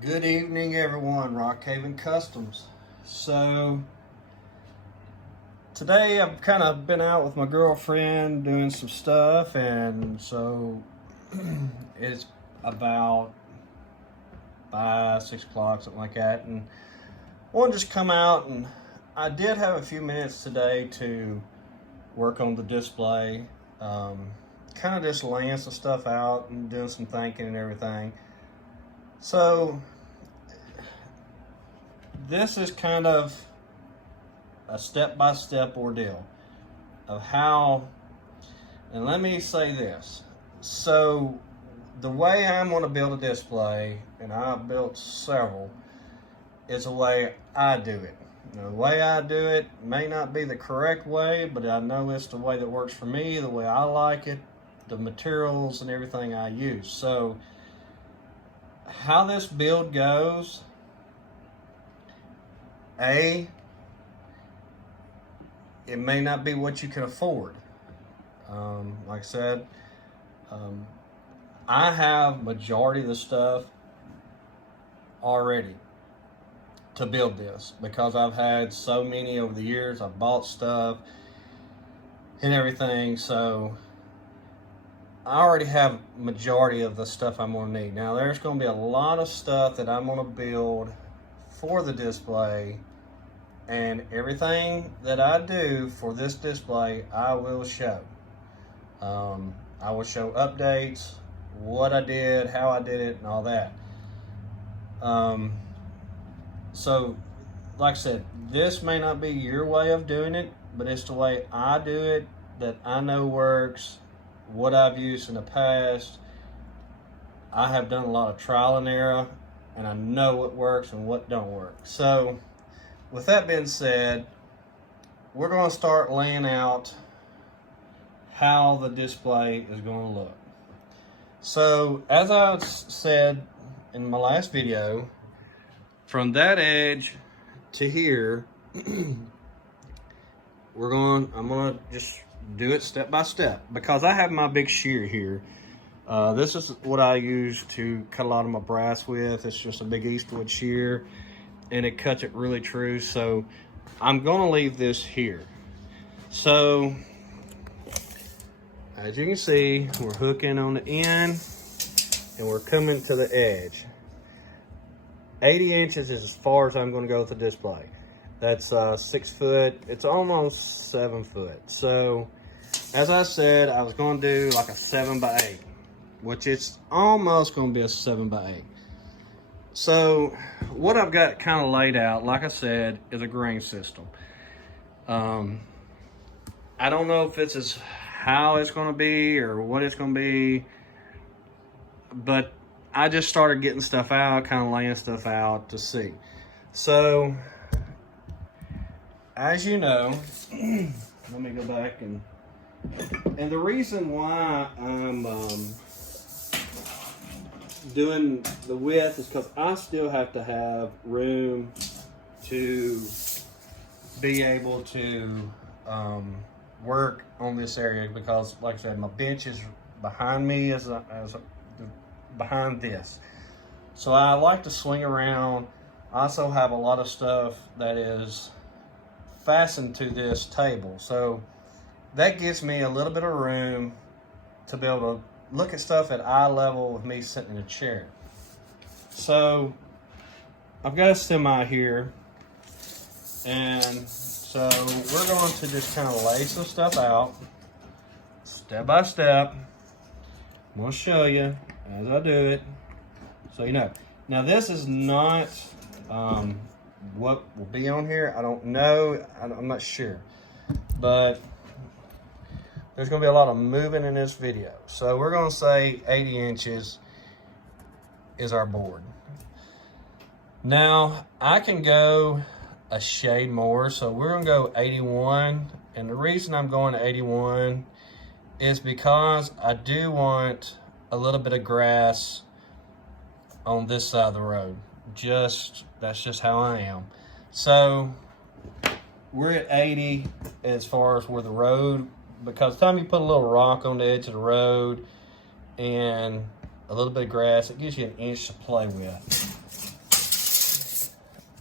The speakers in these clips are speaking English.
Good evening, everyone. Rock Haven Customs. So today I've kind of been out with my girlfriend doing some stuff, and so it's about 5, 6 o'clock, something like that. And I want to just come out, and I did have a few minutes today to work on the display, kind of just laying some stuff out and doing some thinking and everything. So this is kind of a step-by-step ordeal of how, and let me say this. So the way I'm going to build a display, and I've built several, is the way I do it. Now, the way I do it may not be the correct way, but I know it's the way that works for me, the way I like it, the materials and everything I use. So how this build goes, it may not be what you can afford. Like I said, I have majority of the stuff already to build this because I've had so many over the years. I've bought stuff and everything, so I already have majority of the stuff I'm gonna need. Now there's gonna be a lot of stuff that I'm gonna build for the display, and everything that I do for this display I will show. I will show updates, what I did, how I did it, and all that. So like I said, this may not be your way of doing it, but it's the way I do it that I know works, what I've used in the past. I have done a lot of trial and error, and I know what works and what don't work. So with that being said, we're going to start laying out how the display is going to look. So as I said in my last video, from that edge to here, I'm going to just do it step by step because I have my big shear here. This is what I use to cut a lot of my brass with. It's just a big Eastwood shear, and it cuts it really true. So I'm gonna leave this here. So as you can see, we're hooking on the end and we're coming to the edge. 80 inches is as far as I'm gonna go with the display. That's 6 foot, it's almost 7 foot. So as I said, I was gonna do like a 7x8, which it's almost gonna be a 7x8. So what I've got kind of laid out, like I said, is a grain system. I don't know if this is how it's gonna be or what it's gonna be, but I just started getting stuff out, kind of laying stuff out to see. So as you know, let me go back and the reason why I'm doing the width is because I still have to have room to be able to work on this area, because like I said, my bench is behind me behind this. So I like to swing around. I also have a lot of stuff that is fastened to this table. So that gives me a little bit of room to be able to look at stuff at eye level with me sitting in a chair. So I've got a semi here, and so we're going to just kind of lay some stuff out step by step. I'm going to show you as I do it so you know. Now this is not what will be on here. I don't know, I'm not sure, but there's gonna be a lot of moving in this video. So we're gonna say 80 inches is our board. Now I can go a shade more, so we're gonna go 81. And the reason I'm going to 81 is because I do want a little bit of grass on this side of the road. That's just how I am. So we're at 80 as far as where the road, because the time you put a little rock on the edge of the road and a little bit of grass, it gives you an inch to play with.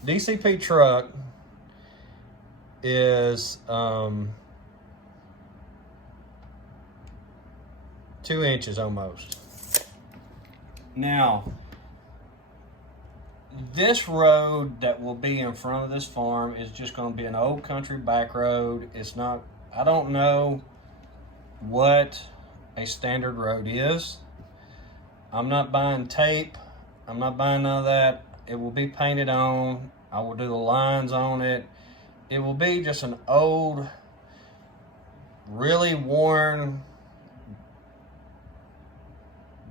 DCP truck is 2 inches almost. Now, this road that will be in front of this farm is just going to be an old country back road. It's not, I don't know what a standard road is. I'm not buying tape. I'm not buying none of that. It will be painted on. I will do the lines on it. It will be just an old, really worn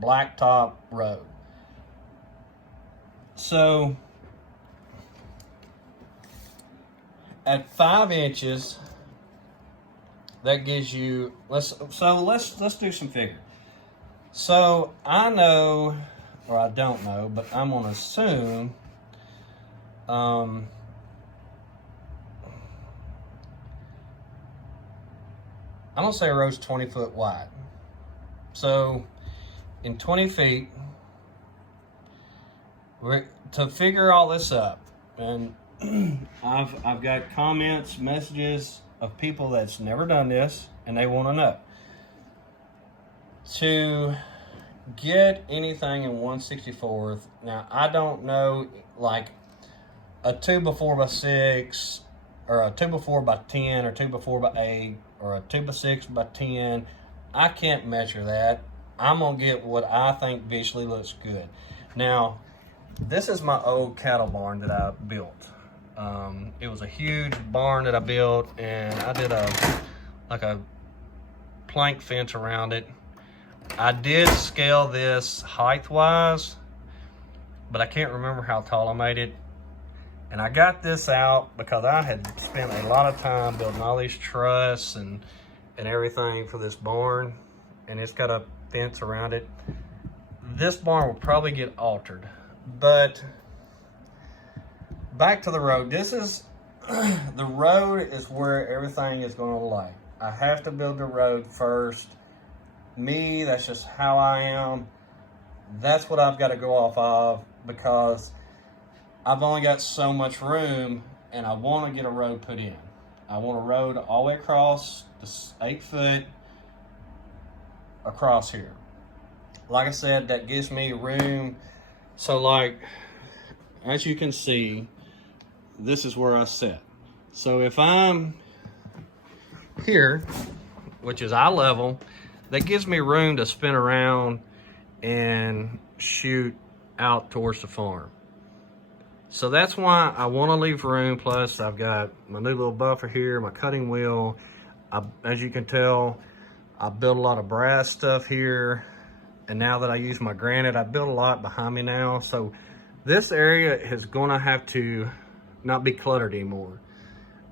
blacktop road. So at 5 inches, that gives you, let's do some figure. So I know, or I don't know, but I'm gonna assume I'm gonna say a road's 20 foot wide. So in 20 feet, to figure all this up, and I've got comments, messages of people that's never done this, and they want to know. To get anything in 1/64, now I don't know, like a 2x4x6, or a 2x4x10, or 2x4x8, or a 2x6x10. I can't measure that. I'm gonna get what I think visually looks good. Now, this is my old cattle barn that I built. It was a huge barn that I built, and I did a plank fence around it. I did scale this height-wise, but I can't remember how tall I made it. And I got this out because I had spent a lot of time building all these trusses and everything for this barn, and it's got a fence around it. This barn will probably get altered, but back to the road. This is the road is where everything is going to lay. I have to build the road first. Me, that's just how I am. That's what I've got to go off of, because I've only got so much room, and I want to get a road put in. I want a road all the way across, this 8 foot across here. Like I said, that gives me room. So like, as you can see, this is where I sit. So if I'm here, which is eye level, that gives me room to spin around and shoot out towards the farm. So that's why I want to leave room. Plus I've got my new little buffer here, my cutting wheel. As you can tell, I built a lot of brass stuff here. And now that I use my granite, I built a lot behind me now. So this area is gonna have to not be cluttered anymore.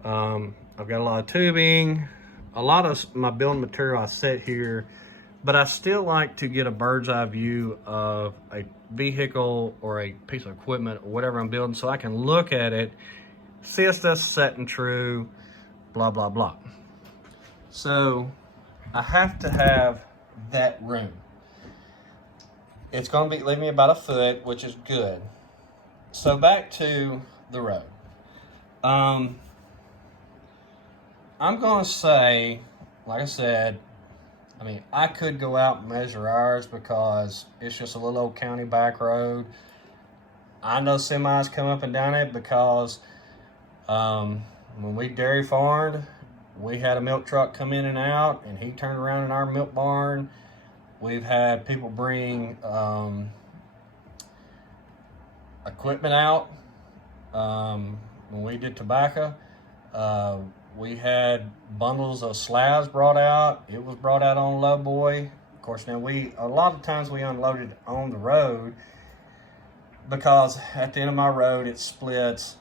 I've got a lot of tubing, a lot of my building material I set here, but I still like to get a bird's eye view of a vehicle or a piece of equipment or whatever I'm building, so I can look at it, see if that's set and true, blah, blah, blah. So I have to have that room. It's going to be leave me about a foot, which is good. So back to the road. I'm going to say, like I said, I mean, I could go out and measure ours because it's just a little old county back road. I know semis come up and down it because when we dairy farmed, we had a milk truck come in and out, and he turned around in our milk barn. We've had people bring equipment out. When we did tobacco, we had bundles of slabs brought out. It was brought out on low boy. Of course, now a lot of times we unloaded on the road, because at the end of my road it splits,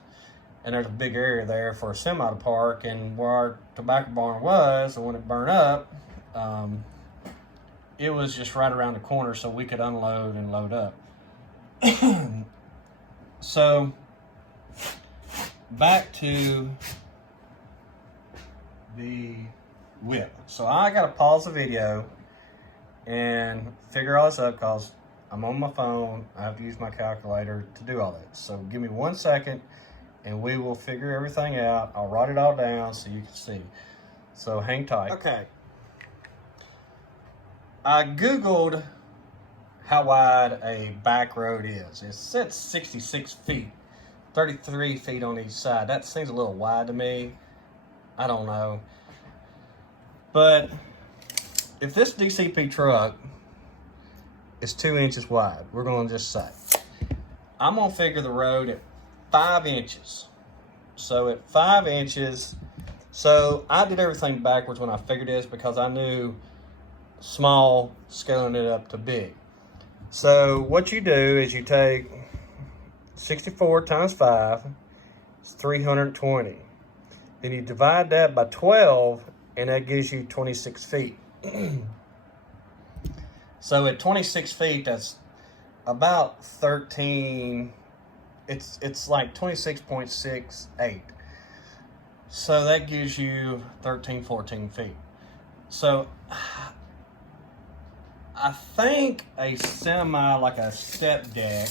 and there's a big area there for a semi to park, and where our tobacco barn was, and when it burned up, it was just right around the corner, so we could unload and load up. So back to the width. So I gotta pause the video and figure all this up because I'm on my phone. I have to use my calculator to do all that. So give me 1 second and we will figure everything out. I'll write it all down so you can see. So hang tight. Okay. I Googled how wide a back road is. It said 66 feet, 33 feet on each side. That seems a little wide to me. I don't know. But if this DCP truck is 2 inches wide, we're going to just say, I'm going to figure the road at 5 inches. So at 5 inches, so I did everything backwards when I figured this because I knew small scaling it up to big. So what you do is you take 64 times 5, it's 320. Then you divide that by 12, and that gives you 26 feet. So at 26 feet, that's about 13, it's like 26.68. So that gives you 13, 14 feet. So I think a semi, like a step deck,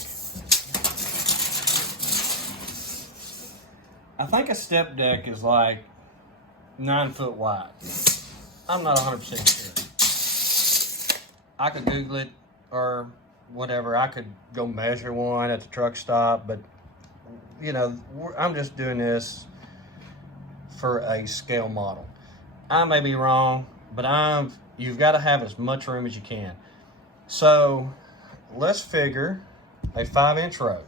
I think a step deck is like 9 foot wide. I'm not 100% sure. I could Google it or whatever. I could go measure one at the truck stop, but you know, I'm just doing this for a scale model. I may be wrong, but you've got to have as much room as you can. So let's figure a 5-inch road.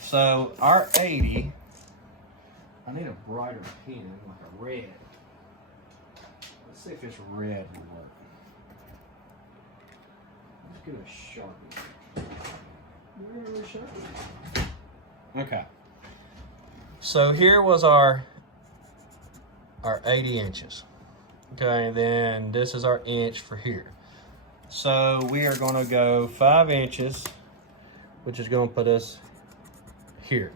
So our 80, I need a brighter pen, like a red. Let's see if this red will work. Let's get a Sharpie. Where is Sharpie? Okay. So here was our 80 inches. Okay, and then this is our inch for here. So we are going to go 5 inches, which is going to put us here.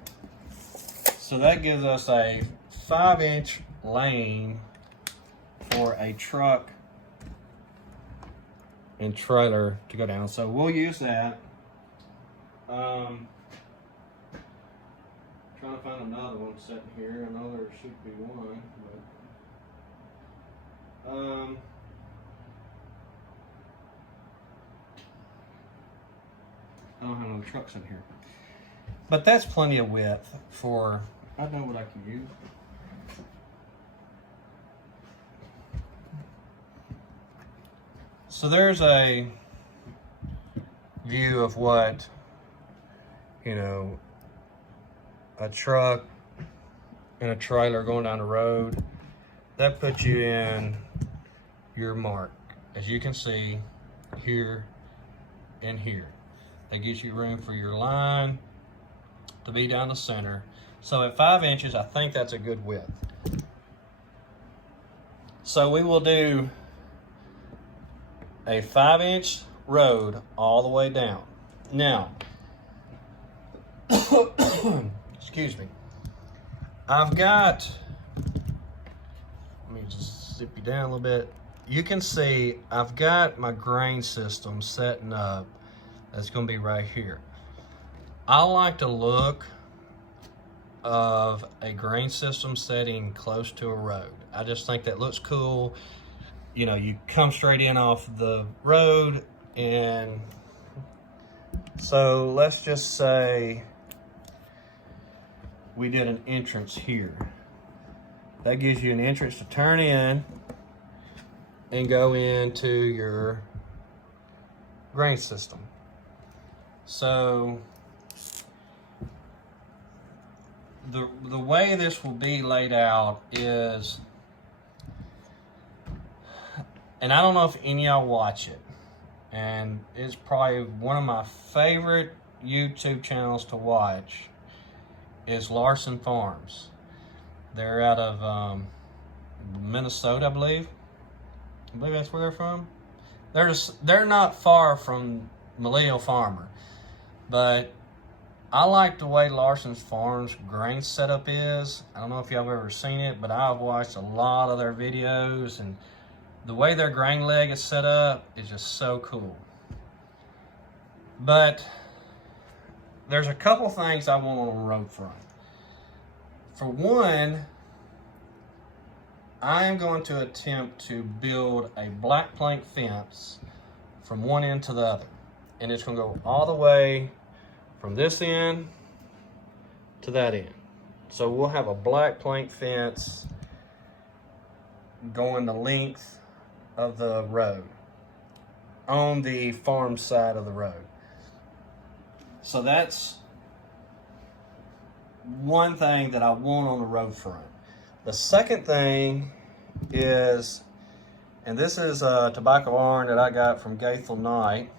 So that gives us a 5-inch lane for a truck and trailer to go down. So we'll use that. Trying to find another one sitting here. I know there should be one, but I don't have no trucks in here. But that's plenty of width for, I know what I can use. So there's a view of what, you know, a truck and a trailer going down the road. That puts you in your mark. As you can see, here and here. That gives you room for your line to be down the center. So at 5 inches, I think that's a good width. So we will do a 5-inch road all the way down. Now, excuse me. I've got, let me just zip you down a little bit. You can see I've got my grain system setting up. That's going to be right here. I like the look of a grain system setting close to a road. I just think that looks cool. You know, you come straight in off the road, and so let's just say we did an entrance here. That gives you an entrance to turn in and go into your grain system. So the way this will be laid out is, and I don't know if any of y'all watch it, and it's probably one of my favorite YouTube channels to watch, is Larson Farms. They're out of Minnesota, I believe. I believe that's where they're from. They're not far from Millennial Farmer, but I like the way Larson Farms grain setup is. I don't know if y'all have ever seen it, but I've watched a lot of their videos, and the way their grain leg is set up is just so cool. But there's a couple things I want on the road front. For one, I am going to attempt to build a black plank fence from one end to the other. And it's going to go all the way from this end to that end. So we'll have a black plank fence going the length of the road on the farm side of the road. So that's one thing that I want on the road front. The second thing is, and this is a tobacco barn that I got from Gaithel Knight.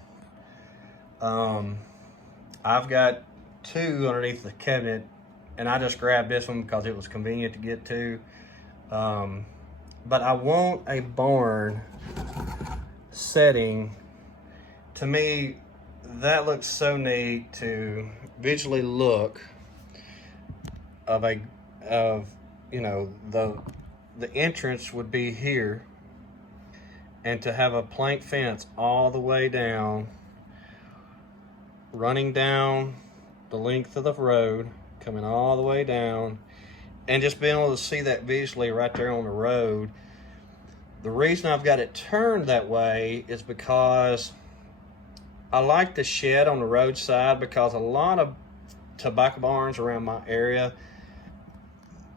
I've got two underneath the cabinet, and I just grabbed this one because it was convenient to get to. But I want a barn setting. To me, that looks so neat to visually look of you know, the entrance would be here, and to have a plank fence all the way down, running down the length of the road, coming all the way down, and just being able to see that visually right there on the road. The reason I've got it turned that way is because I like the shed on the roadside, because a lot of tobacco barns around my area,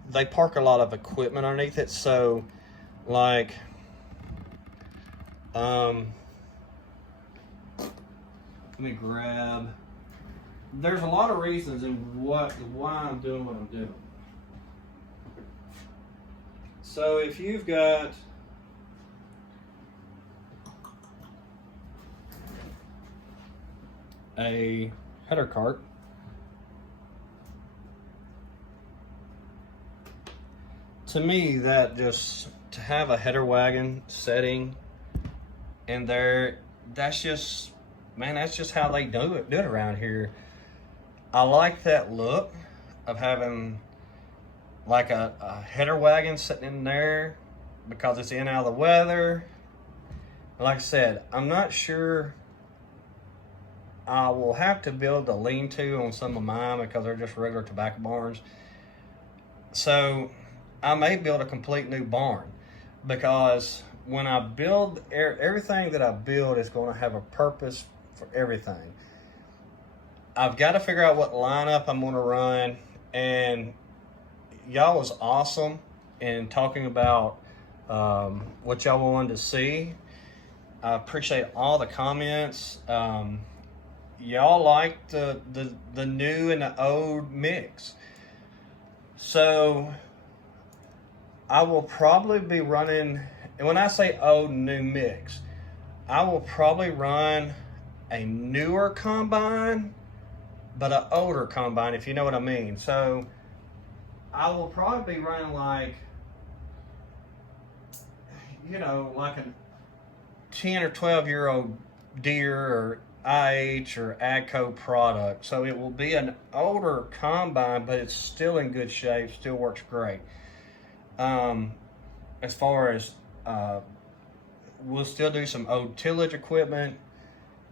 they park a lot of equipment underneath it. So like, let me grab, there's a lot of reasons in why I'm doing what I'm doing. So if you've got a header cart, to me, that just, to have a header wagon setting in there, that's just, man, that's just how they do it around here. I like that look of having like a header wagon sitting in there, because it's in out of the weather. Like I said, I'm not sure. I will have to build a lean-to on some of mine because they're just regular tobacco barns. So I may build a complete new barn, because when I build, everything that I build is going to have a purpose for everything. I've got to figure out what lineup I'm going to run, and y'all was awesome in talking about what y'all wanted to see. I appreciate all the comments. Y'all like the new and the old mix. So I will probably be running, and when I say old and new mix, I will probably run a newer combine, but an older combine, if you know what I mean. So I will probably be running like, you know, like a 10 or 12-year-old Deere or IH or AGCO product. So it will be an older combine, but it's still in good shape, still works great. As far as, we'll still do some old tillage equipment,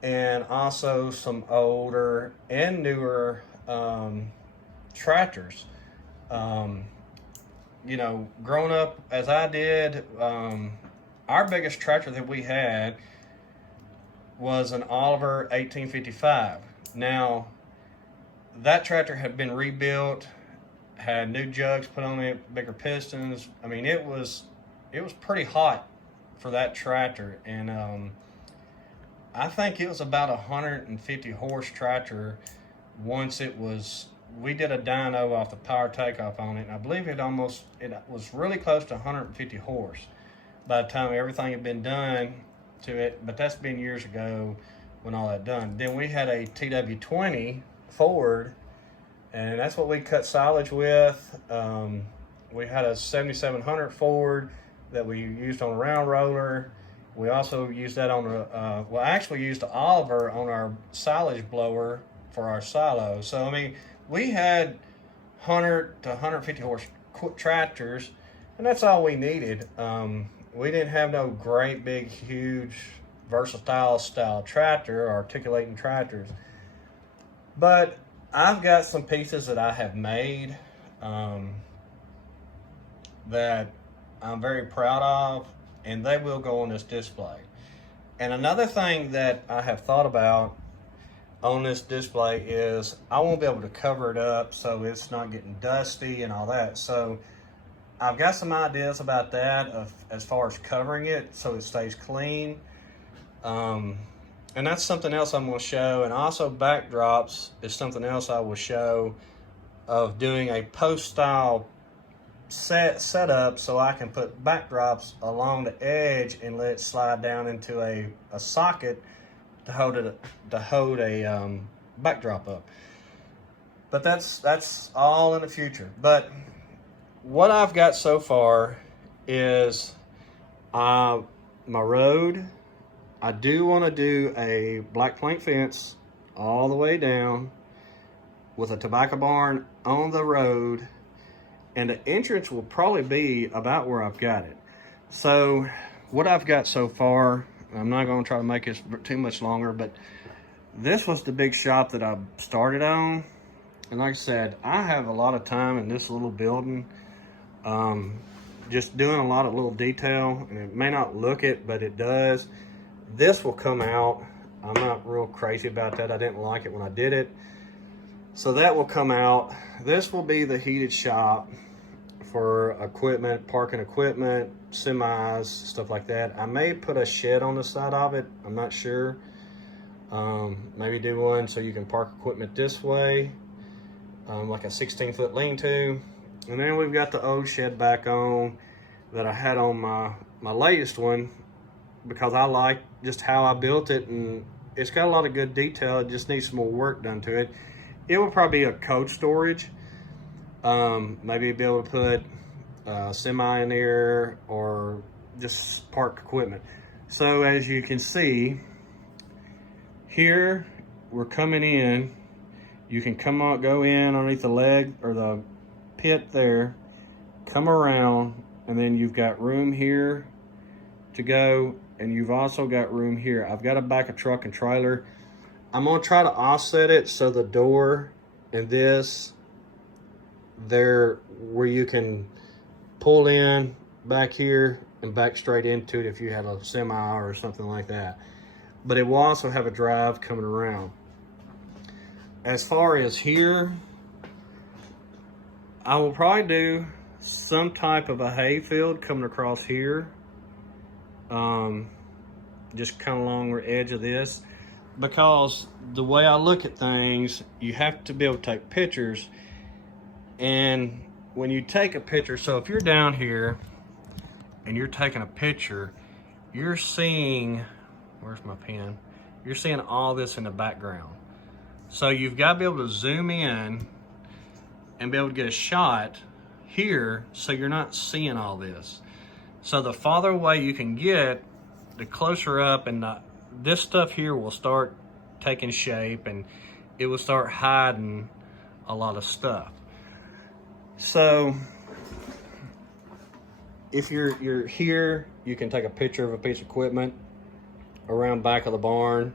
and also some older and newer tractors. You know, growing up as I did, our biggest tractor that we had was an Oliver 1855. Now, that tractor had been rebuilt, had new jugs put on it, bigger pistons. I mean, it was pretty hot for that tractor, and I think it was about 150 horse tractor once it was, we did a dyno off the power takeoff on it, and I believe it was really close to 150 horse by the time everything had been done to it, but that's been years ago when all that done. Then we had a TW20 Ford, and that's what we cut silage with. We had a 7700 Ford that we used on a round roller. We also used that on well, actually used the Oliver on our silage blower for our silo. So, I mean, we had 100 to 150 horse tractors, and that's all we needed. We didn't have no great big, huge, versatile style tractor or articulating tractors. But I've got some pieces that I have made that I'm very proud of, and they will go on this display. And another thing that I have thought about on this display is I won't be able to cover it up so it's not getting dusty and all that. So I've got some ideas about that as far as covering it so it stays clean. And that's something else I'm going to show. And also backdrops is something else I will show, of doing a post style setup so I can put backdrops along the edge and let it slide down into a socket to hold a backdrop up. But that's all in the future. But what I've got so far is my road. I do want to do a black plank fence all the way down with a tobacco barn on the road, and the entrance will probably be about where I've got it. So what I've got so far, I'm not going to try to make this too much longer, but this was the big shop that I started on. And like I said, I have a lot of time in this little building, just doing a lot of little detail, and it may not look it, but it does. This will come out. I'm not real crazy about that. I didn't like it when I did it. So that will come out. This will be the heated shop for equipment, parking equipment, semis, stuff like that. I may put a shed on the side of it. I'm not sure. Maybe do one so you can park equipment this way, like a 16-foot lean-to. And then we've got the old shed back on that I had on my latest one, because I like just how I built it, and it's got a lot of good detail. It just needs some more work done to it. It will probably be a coach storage. Maybe be able to put a semi in there, or just park equipment. So as you can see, here we're coming in. You can come out, go in underneath the leg or the pit there, come around, and then you've got room here to go, and you've also got room here. I've got to back a truck and trailer. I'm gonna try to offset it so the door and this there, where you can pull in back here and back straight into it if you had a semi or something like that. But it will also have a drive coming around. As far as here, I will probably do some type of a hay field coming across here. Just kind of along the edge of this, because the way I look at things, you have to be able to take pictures. And when you take a picture, so if you're down here and you're taking a picture, you're seeing, where's my pen? You're seeing all this in the background. So you've got to be able to zoom in and be able to get a shot here so you're not seeing all this. So the farther away you can get, the closer up, and this stuff here will start taking shape, and it will start hiding a lot of stuff. So if you're here, you can take a picture of a piece of equipment around back of the barn.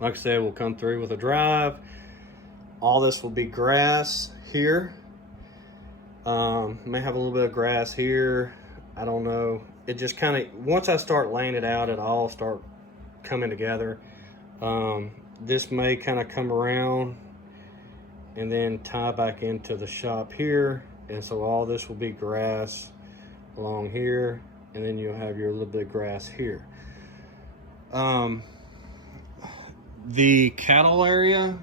Like I said, we'll come through with a drive. All this will be grass here. May have a little bit of grass here. I don't know. It just kind of, once I start laying it out, it all start coming together. This may kind of come around and then tie back into the shop here. And so all this will be grass along here, and then you'll have your little bit of grass here. The cattle area,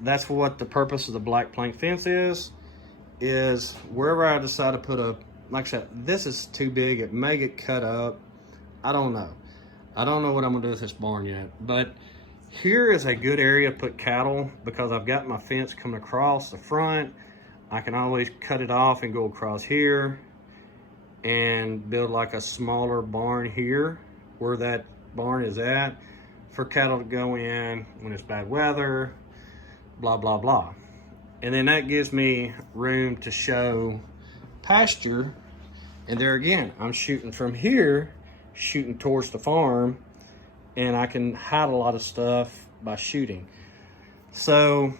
that's what the purpose of the black plank fence is wherever I decide to put a, like I said, this is too big, it may get cut up. I don't know what I'm gonna do with this barn yet, but here is a good area to put cattle, because I've got my fence coming across the front. I can always cut it off and go across here and build like a smaller barn here where that barn is at, for cattle to go in when it's bad weather, blah, blah, blah. And then that gives me room to show pasture. And there again, I'm shooting from here, shooting towards the farm, and I can hide a lot of stuff by shooting. So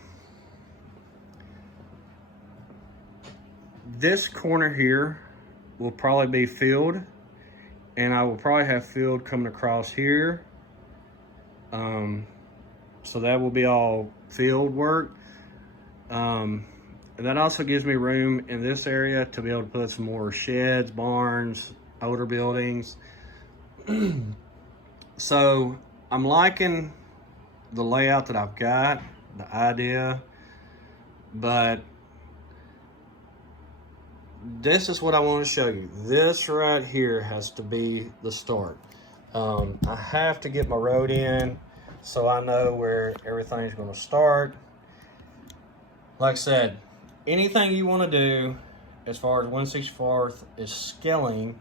This corner here will probably be filled, and I will probably have filled coming across here. So that will be all field work. And that also gives me room in this area to be able to put some more sheds, barns, older buildings. So I'm liking the layout that I've got, the idea, but this is what I want to show you. This right here has to be the start. I have to get my road in so I know where everything's going to start. Like I said, anything you want to do as far as 1/64 is scaling,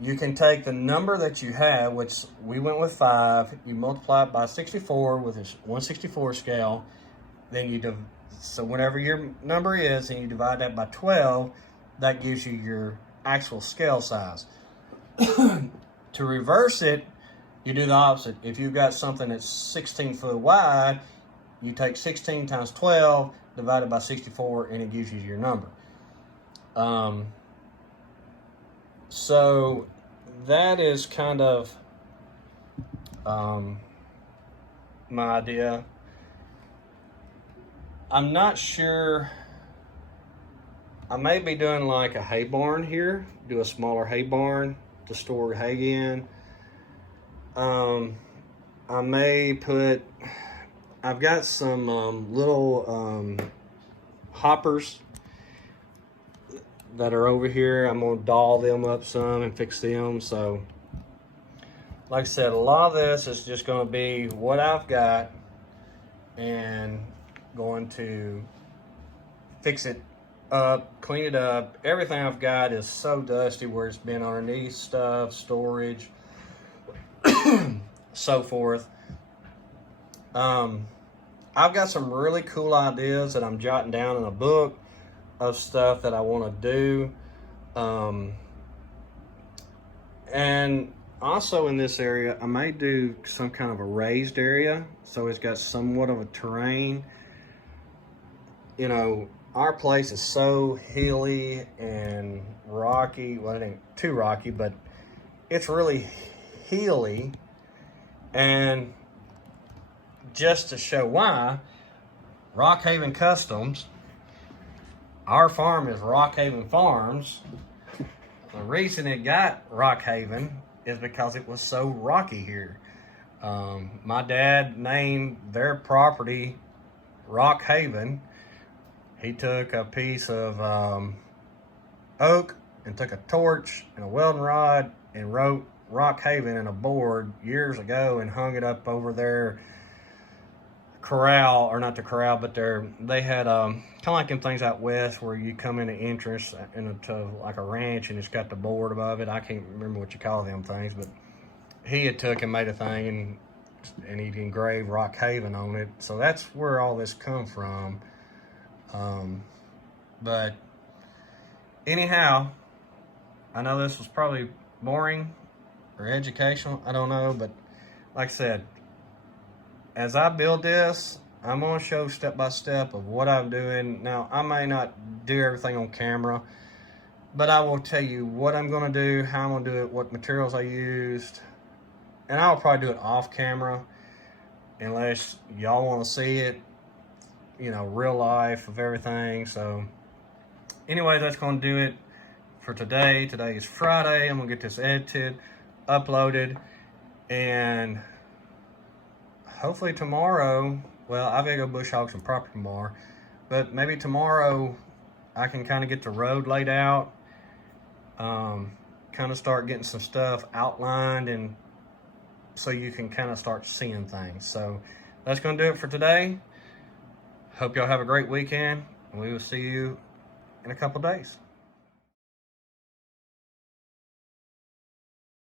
you can take the number that you have, which we went with 5, you multiply it by 64 with a 1/64 scale, then so whatever your number is, and you divide that by 12, that gives you your actual scale size. To reverse it, you do the opposite. If you've got something that's 16 foot wide, you take 16 times 12, divided by 64, and it gives you your number. So that is kind of my idea. I'm not sure. I may be doing like a hay barn here, do a smaller hay barn to store hay in. I may put, I've got some little hoppers that are over here. I'm gonna doll them up some and fix them. So like I said, a lot of this is just gonna be what I've got and going to fix it up, clean it up. Everything I've got is so dusty where it's been underneath stuff, storage, so forth. I've got some really cool ideas that I'm jotting down in a book of stuff that I want to do. And also in this area, I may do some kind of a raised area, so it's got somewhat of a terrain. You know, our place is so hilly and rocky. Well, it ain't too rocky, but it's really hilly. And just to show why, Rock Haven Customs, our farm is Rock Haven Farms. The reason it got Rock Haven is because it was so rocky here. My dad named their property Rock Haven. He took a piece of oak and took a torch and a welding rod and wrote Rock Haven in a board years ago and hung it up over their corral, or not the corral, but they had kind of like them things out west where you come in the entrance into like a ranch and it's got the board above it. I can't remember what you call them things, but he had took and made a thing and he'd engraved Rock Haven on it. So that's where all this come from. But anyhow, I know this was probably boring or educational, I don't know, but like I said, as I build this, I'm going to show step by step of what I'm doing. Now, I may not do everything on camera, but I will tell you what I'm going to do, how I'm going to do it, what materials I used, and I'll probably do it off camera unless y'all want to see it, you know, real life of everything. So anyway, that's going to do it for today. Today is Friday. I'm going to get this edited, uploaded, and hopefully tomorrow, well, I've got to go bush hog some property tomorrow, but maybe tomorrow I can kind of get the road laid out, kind of start getting some stuff outlined, and so you can kind of start seeing things. So that's going to do it for today. Hope y'all have a great weekend, and we will see you in a couple days.